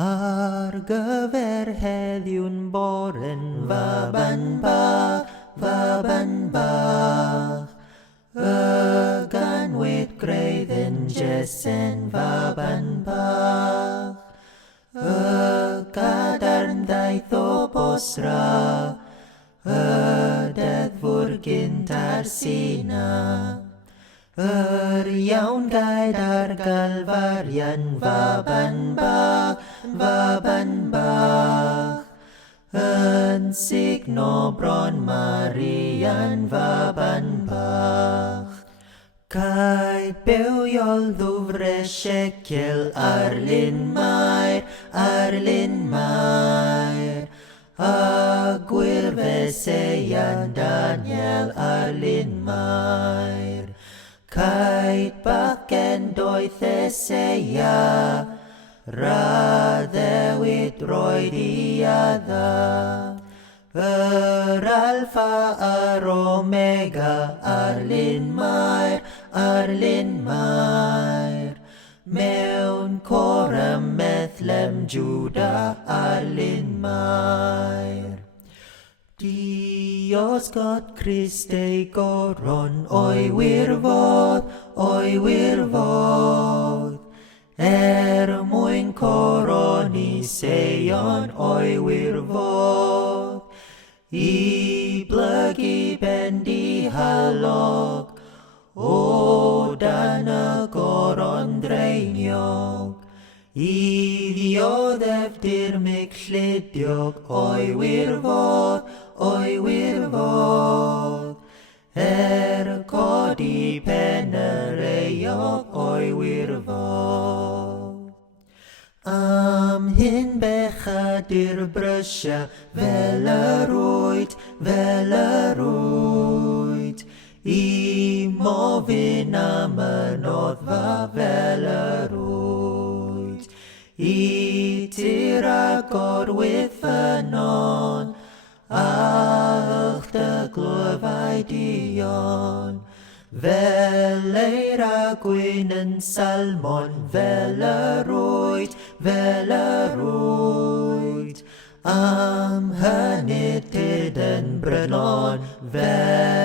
Ar gyfer heddiw'n bore'n faban bach, y ganwyd greudd yn jesen faban bach, y gadarn ddaeth o bosra, y deddfwr gynt ar sina. Yr iawn gaed ar galfarian faban bach, yn signo bron Marian faban bach. Cae bewiol ddwfre Siecyl ar lyn maer, a gwirfe Seian Daniel ar lyn maer. Caed bacen doeth Eseia, raddewyd roedd I adda. Yr alfa a'r omega ar lyn maer, mewn coram Bethlem Juda ar lyn maer. Dios God Christ ei goron o'i wirfodd, mwyn coroni Seion o'i wirfodd, I blygu bendi halog, o dan y goron dreiniog, I ddioddef dirmig lludiog o'i wirfodd, codi pen yr eog o'i wirfodd. Am hyn bechad i'r brysia fel yr wyd, I mofyn am y noddfa fel yr wyd, I tir agor wythfynon, a ych dy glwyfau dion. Fel eir a gwyn yn salmon, fel yr wyd, am hynny tyd yn brydlon, fel